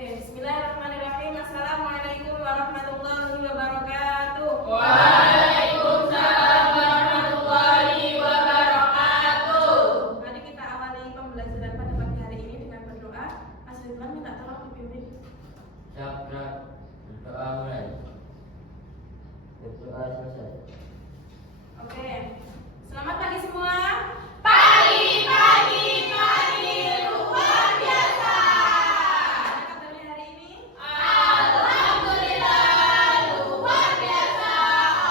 Bismillahirrahmanirrahim. Assalamualaikum warahmatullahi wabarakatuh. Waalaikumsalam warahmatullahi wabarakatuh. Mari kita awali pembelajaran pada pagi hari ini dengan berdoa. Asridwan minta tolong dipimpin. Siap, gerak. Berdoa mulai. Berdoa selesai. Oke. Selamat pagi semua. Pagi luar biasa. Apa kabarnya hari ini? Alhamdulillah luar biasa.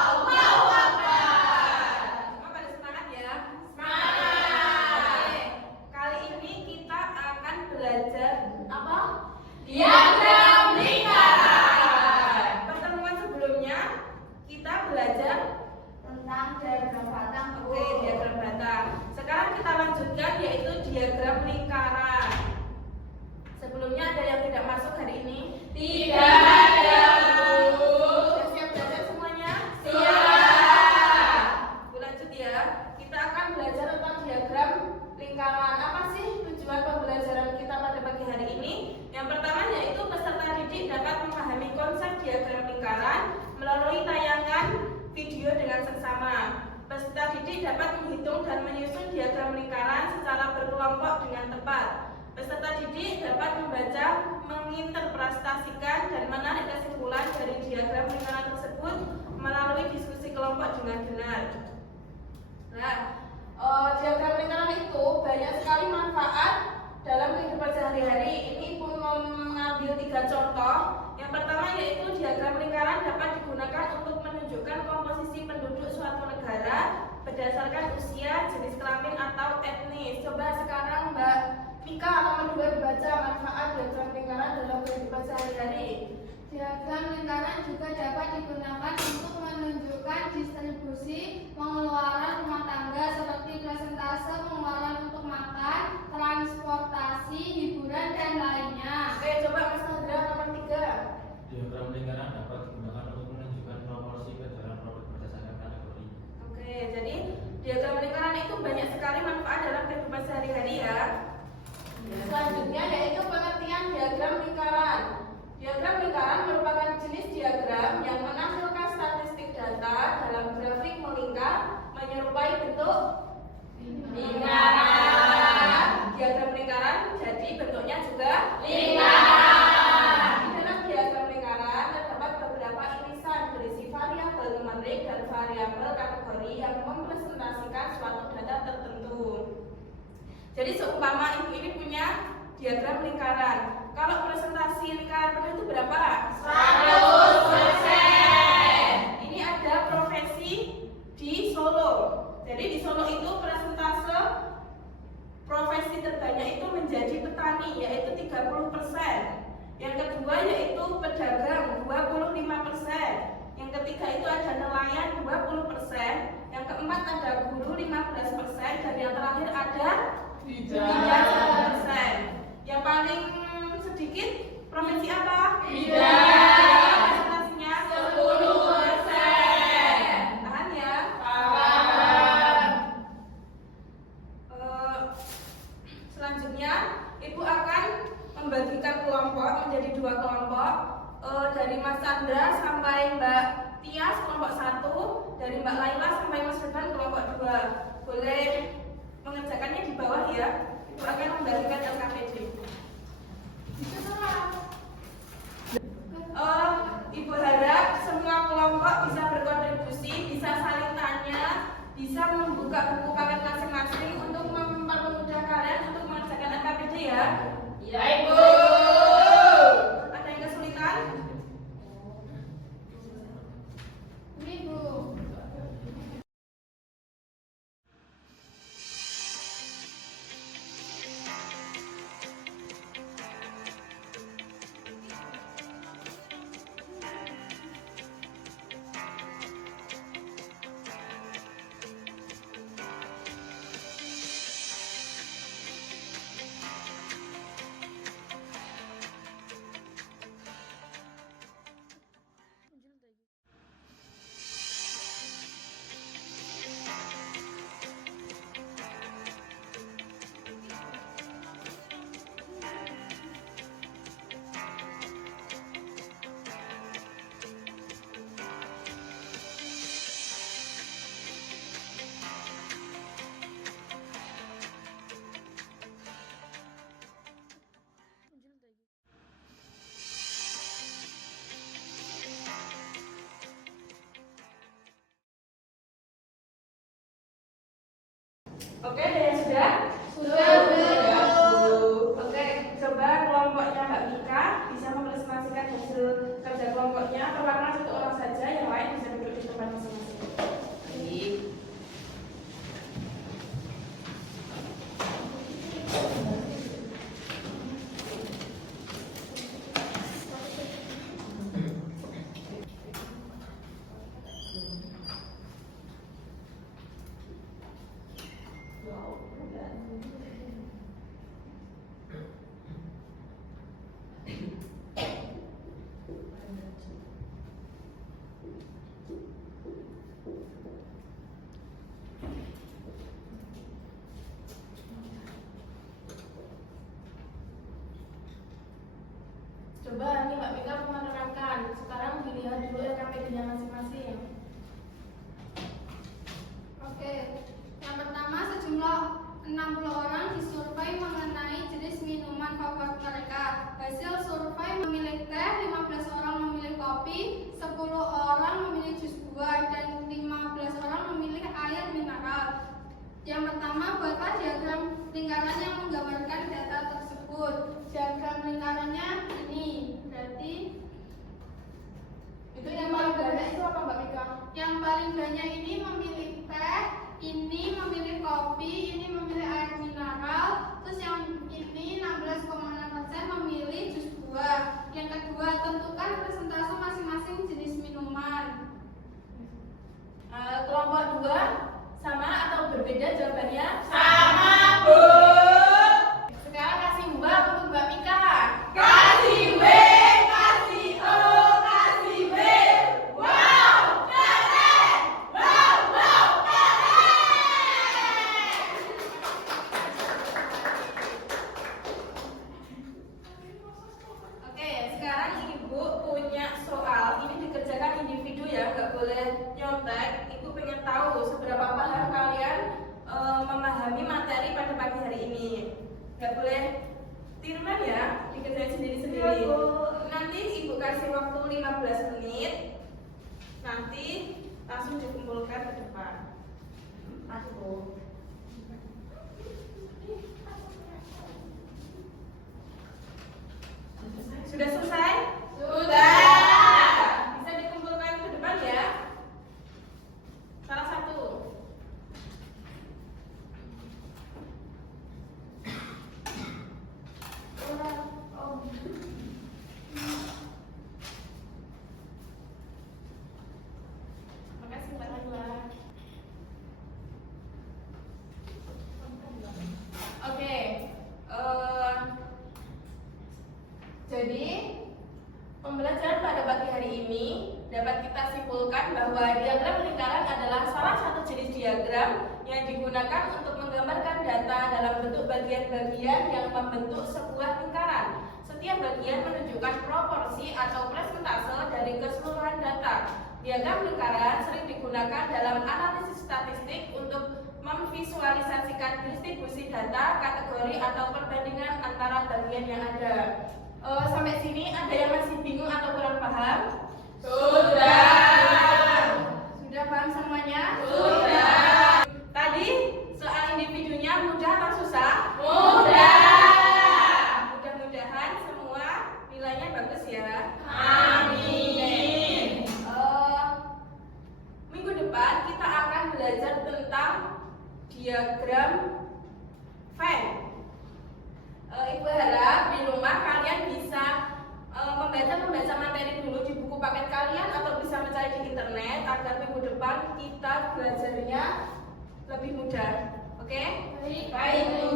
Allahu Akbar. Semua pada semangat ya. Semangat. Oke. Kali ini kita akan belajar apa? Diagram lingkaran. Pertemuan sebelumnya kita belajar Tentang diagram batang. oke, diagram batang. Sekarang kita lanjutkan yaitu diagram lingkaran. Sebelumnya ada yang tidak masuk hari ini? Tidak ada, Bu. Sudah siap belajar semuanya? Siap. Bu, lanjut ya. Kita akan belajar tentang diagram lingkaran. Apa sih tujuan pembelajaran kita pada pagi hari ini? Yang pertama yaitu peserta didik dapat memahami konsep diagram lingkaran melalui tayangan video dengan seksama. Peserta didik dapat menghitung dan menyusun diagram lingkaran secara berkelompok dengan tepat. Peserta didik dapat membaca, menginterpretasikan, dan menarik kesimpulan dari diagram lingkaran tersebut melalui diskusi kelompok dengan benar. Nah, diagram lingkaran itu banyak sekali manfaat dalam kehidupan sehari-hari. Ini pun mengambil 3 contoh. Yang pertama yaitu diagram lingkaran dapat digunakan untuk menunjukkan komposisi penduduk suatu negara berdasarkan usia, jenis kelamin atau etnis. Coba sekarang Mbak Mika nomor 2 dibaca manfaat diagram lingkaran dalam kehidupan sehari-hari. Diagram lingkaran juga dapat digunakan untuk menunjukkan distribusi pengeluaran rumah tangga seperti presentase pengeluaran untuk makan, transportasi, hiburan, dan lainnya. Oke, coba Mas Hendra nomor 3. Diagram lingkaran dapat digunakan untuk menunjukkan proporsi kejualan produk berdasarkan kategori. Oke, jadi diagram lingkaran itu banyak sekali manfaat dalam kehidupan sehari-hari ya. Selanjutnya yaitu pengertian diagram lingkaran. Diagram lingkaran merupakan jenis diagram yang menampilkan statistik data dalam grafik melingkar menyerupai bentuk lingkaran. Diagram lingkaran jadi bentuknya juga Lingkaran. Di dalam diagram lingkaran terdapat beberapa irisan berisi variabel numerik dan variabel kategori yang mempresentasikan suatu data tertentu. Jadi seumpama ibu ini punya diagram lingkaran. Kalau presentasi lingkaran penuh itu berapa? 100%. Ini ada profesi di Solo. Jadi di Solo itu persentase profesi terbanyak itu menjadi petani yaitu 30%. Yang kedua yaitu pedagang 25%. Yang ketiga itu ada nelayan 20%. Yang keempat ada guru 15%. Dan yang terakhir ada 3%. Yang paling sedikit profesi apa? Presentasinya 10%. Tahan ya. Paham. Selanjutnya ibu akan membagikan kelompok menjadi 2 kelompok. Dari Mas Chandra sampai Mbak Tias kelompok 1, dari Mbak Laila sampai Mas Firdan kelompok 2. Boleh mengerjakannya di bawah ya. Ibu akan membagikan LKPD. Ibu harap semua kelompok bisa berkontribusi, bisa saling tanya, bisa membuka buku paket masing-masing untuk mempermudah kalian untuk mengerjakan LKPD ya. Ya, Ibu. hasil kerja kelompoknya perwakilan satu orang saja, yang lain bisa duduk di tempat masing-masing. Baik. Coba nih Mbak Mika menerangkan. Sekarang dilihat dulu KPD-nya masing-masing. Oke, yang pertama sejumlah 60 orang disurvei mengenai jenis minuman favorit mereka. Hasil survei memilih teh, 15 orang memilih kopi, 10 orang memilih jus buah, dan 15 orang memilih air mineral. Yang pertama, buatlah diagram lingkaran yang menggambarkan data tersebut. Diagram lingkarannya ini, berarti Itu yang paling banyak itu apa Mbak Mika? yang paling banyak ini memilih teh, ini memilih kopi, ini memilih air mineral, terus yang ini 16,6% memilih jus buah. Yang kedua, tentukan persentase masing-masing jenis minuman. Kelompok 2 sama atau berbeda jawabannya? Sama, Bu. Sekarang kasih uang untuk Mbak Mika. Kasih B, kasih O, kasih B. Wow, keren. Wow, wow, keren. Oke, sekarang Ibu punya soal. Ini dikerjakan individu ya, nggak boleh nyontek. Ibu pengen tahu seberapa paham kalian memahami materi pada pagi hari ini. Nggak boleh tiruan ya, dikerjain sendiri-sendiri. Nanti Ibu kasih waktu 15 menit. Nanti langsung dikumpulkan ke depan. Masuk. Sudah selesai? Sudah. Bisa dikumpulkan ke depan ya. Salah satu. Makasih Mbak Najwa. Oke. Jadi pembelajaran pada pagi hari ini dapat kita simpulkan bahwa diagram lingkaran adalah salah satu jenis diagram yang digunakan untuk menggambarkan data dalam bentuk bagian-bagian yang membentuk sebuah lingkaran. Setiap bagian menunjukkan proporsi atau persentase dari keseluruhan data. Diagram lingkaran sering digunakan dalam analisis statistik untuk memvisualisasikan distribusi data, kategori, atau perbandingan antara bagian yang ada. Sampai sini ada yang masih bingung atau kurang paham? Sudah. Sudah paham semuanya? Sudah. Tadi soal individunya mudah atau susah? Mudah. Mudah-mudahan semua nilainya bagus ya. Amin. Minggu depan kita akan belajar tentang diagram Venn. Ibu harap di rumah kalian bisa membaca materi dulu di buku paket kalian atau bisa mencari di internet agar minggu depan kita belajarnya lebih mudah. Oke? Baik, Bu.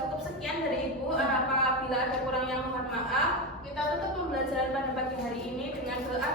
Cukup sekian dari Ibu. Apabila ada kurang yang mohon maaf. Kita tutup pembelajaran pada pagi hari ini dengan doa